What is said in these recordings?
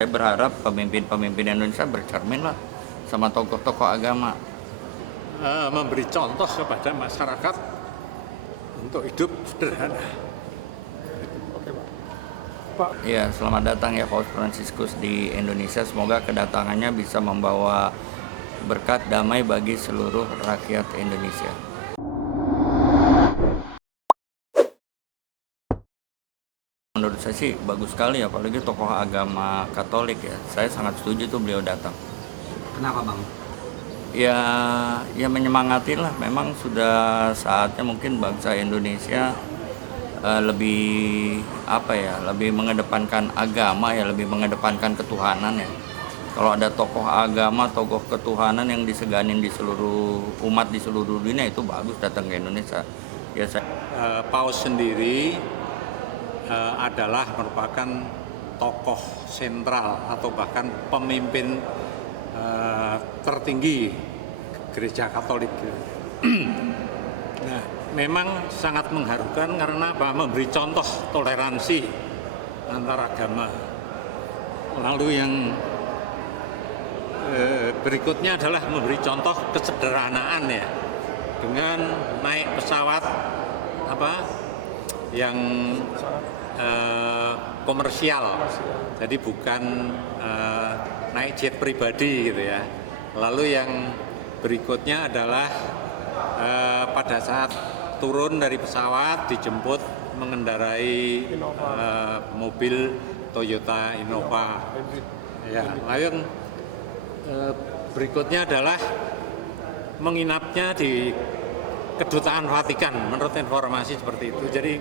Saya berharap pemimpin-pemimpin Indonesia bercermin lah sama tokoh-tokoh agama. Memberi contoh kepada masyarakat untuk hidup sederhana. Oke, Pak. Ya, selamat datang ya Paus Fransiskus di Indonesia. Semoga kedatangannya bisa membawa berkat damai bagi seluruh rakyat Indonesia. Menurut saya sih bagus sekali, apalagi tokoh agama Katolik ya. Saya sangat setuju tuh beliau datang. Kenapa, Bang? Ya menyemangati lah. Memang sudah saatnya mungkin bangsa Indonesia lebih lebih mengedepankan agama ya, lebih mengedepankan ketuhanan ya. Kalau ada tokoh agama, tokoh ketuhanan yang diseganin di seluruh umat di seluruh dunia, itu bagus datang ke Indonesia. Ya Paus sendiri adalah merupakan tokoh sentral atau bahkan pemimpin tertinggi gereja Katolik. Nah, memang sangat mengharukan karena memberi contoh toleransi antar agama. Lalu yang berikutnya adalah memberi contoh kesederhanaan ya, dengan naik pesawat yang komersial, jadi bukan naik jet pribadi gitu ya. Lalu yang berikutnya adalah pada saat turun dari pesawat dijemput mengendarai mobil Toyota Innova. Ya, lalu yang berikutnya adalah menginapnya di Kedutaan Vatikan, menurut informasi seperti itu. Jadi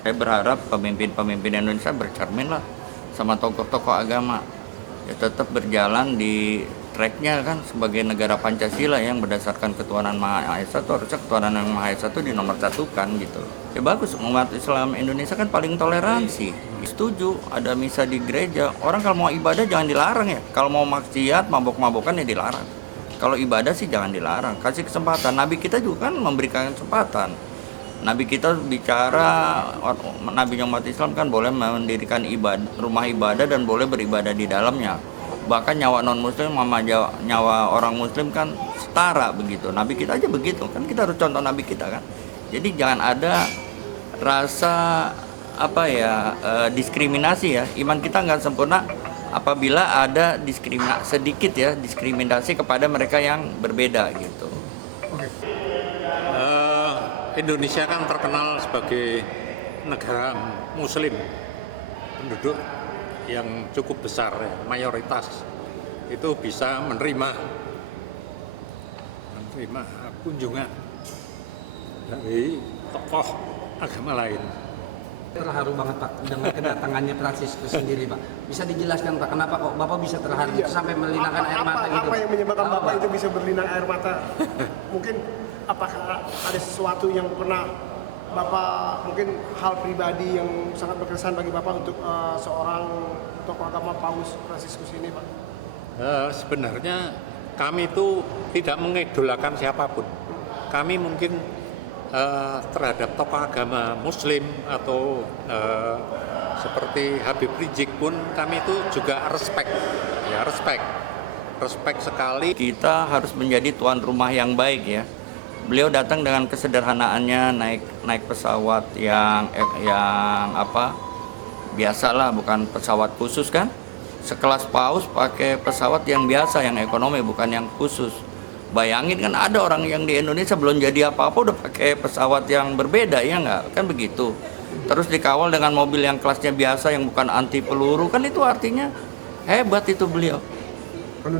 saya berharap pemimpin-pemimpin Indonesia bercermin lah sama tokoh-tokoh agama. Ya tetap berjalan di tracknya kan, sebagai negara Pancasila yang berdasarkan ketuhanan Maha Esa itu harusnya ketuhanan yang Maha Esa itu dinomorsatukan gitu. Ya bagus, umat Islam Indonesia kan paling toleransi. Setuju ada misa di gereja. Orang kalau mau ibadah jangan dilarang ya. Kalau mau maksiat, mabok-mabokan ya dilarang. Kalau ibadah sih jangan dilarang, kasih kesempatan. Nabi kita juga kan memberikan kesempatan. Nabi kita bicara, Nabi umat Islam kan boleh mendirikan rumah ibadah dan boleh beribadah di dalamnya. Bahkan nyawa non muslim sama nyawa orang muslim kan setara begitu. Nabi kita aja begitu kan, kita harus contoh Nabi kita kan. Jadi jangan ada rasa diskriminasi ya. Iman kita nggak sempurna apabila ada diskriminasi kepada mereka yang berbeda gitu. Indonesia kan terkenal sebagai negara muslim, penduduk yang cukup besar ya, mayoritas itu bisa menerima kunjungan dari tokoh agama lain. Terharu banget, Pak, dengan kedatangannya Fransiskus sendiri, Pak. Bisa dijelaskan, Pak, kenapa kok Bapak bisa terharu sampai melinangkan air mata gitu? Apa yang menyebabkan Bapak itu bisa berlinang air mata? Mungkin apakah ada sesuatu yang pernah Bapak, mungkin hal pribadi yang sangat berkesan bagi Bapak untuk seorang tokoh agama Paus Fransiskus ini, Pak? Sebenarnya kami itu tidak mengidolakan siapapun. Kami mungkin terhadap tokoh agama Muslim atau seperti Habib Rizik pun kami itu juga respect sekali. Kita harus menjadi tuan rumah yang baik ya. Beliau datang dengan kesederhanaannya, naik pesawat yang biasalah, bukan pesawat khusus kan. Sekelas Paus pakai pesawat yang biasa, yang ekonomi, bukan yang khusus. Bayangin kan, ada orang yang di Indonesia belum jadi apa-apa udah pakai pesawat yang berbeda, ya nggak? Kan begitu. Terus dikawal dengan mobil yang kelasnya biasa, yang bukan anti peluru, kan itu artinya hebat itu beliau. Penuh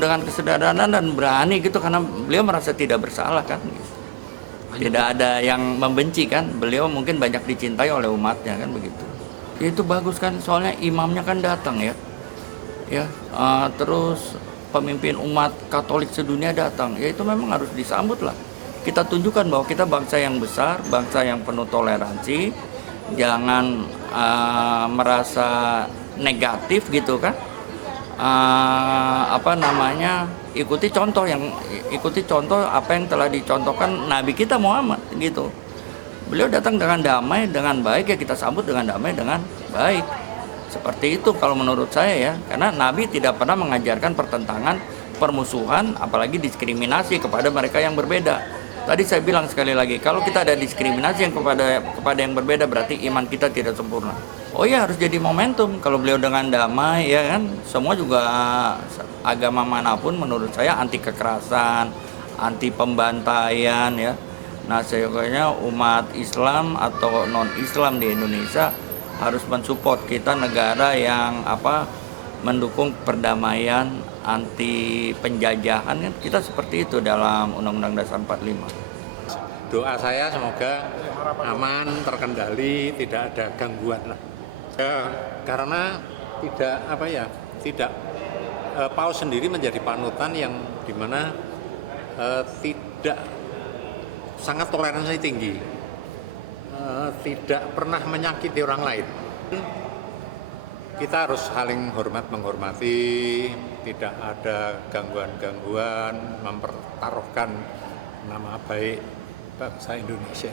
dengan kesederhanaan dan berani gitu, karena beliau merasa tidak bersalah kan. Gitu. Tidak ada yang membenci kan, beliau mungkin banyak dicintai oleh umatnya kan begitu. Ya, itu bagus kan, soalnya imamnya kan datang ya. Terus pemimpin umat Katolik sedunia datang, ya itu memang harus disambut lah. Kita tunjukkan bahwa kita bangsa yang besar, bangsa yang penuh toleransi, jangan merasa negatif gitu kan. Ikuti contoh apa yang telah dicontohkan Nabi kita Muhammad gitu. Beliau datang dengan damai, dengan baik, ya kita sambut dengan damai, dengan baik. Seperti itu kalau menurut saya ya, karena Nabi tidak pernah mengajarkan pertentangan, permusuhan, apalagi diskriminasi kepada mereka yang berbeda. Tadi saya bilang sekali lagi, kalau kita ada diskriminasi yang kepada yang berbeda, berarti iman kita tidak sempurna. Oh ya, harus jadi momentum. Kalau beliau dengan damai, ya kan, semua juga agama manapun menurut saya anti kekerasan, anti pembantaian ya. Nah, seyogianya umat Islam atau non-Islam di Indonesia harus mensupport kita, negara yang mendukung perdamaian, anti penjajahan kan, kita seperti itu dalam Undang-Undang Dasar 45. Doa saya semoga aman, terkendali, tidak ada gangguan lah. Karena tidak Paus sendiri menjadi panutan yang dimana tidak sangat toleransi tinggi, tidak pernah menyakiti orang lain. Kita harus saling menghormati, tidak ada gangguan-gangguan, mempertaruhkan nama baik bangsa Indonesia.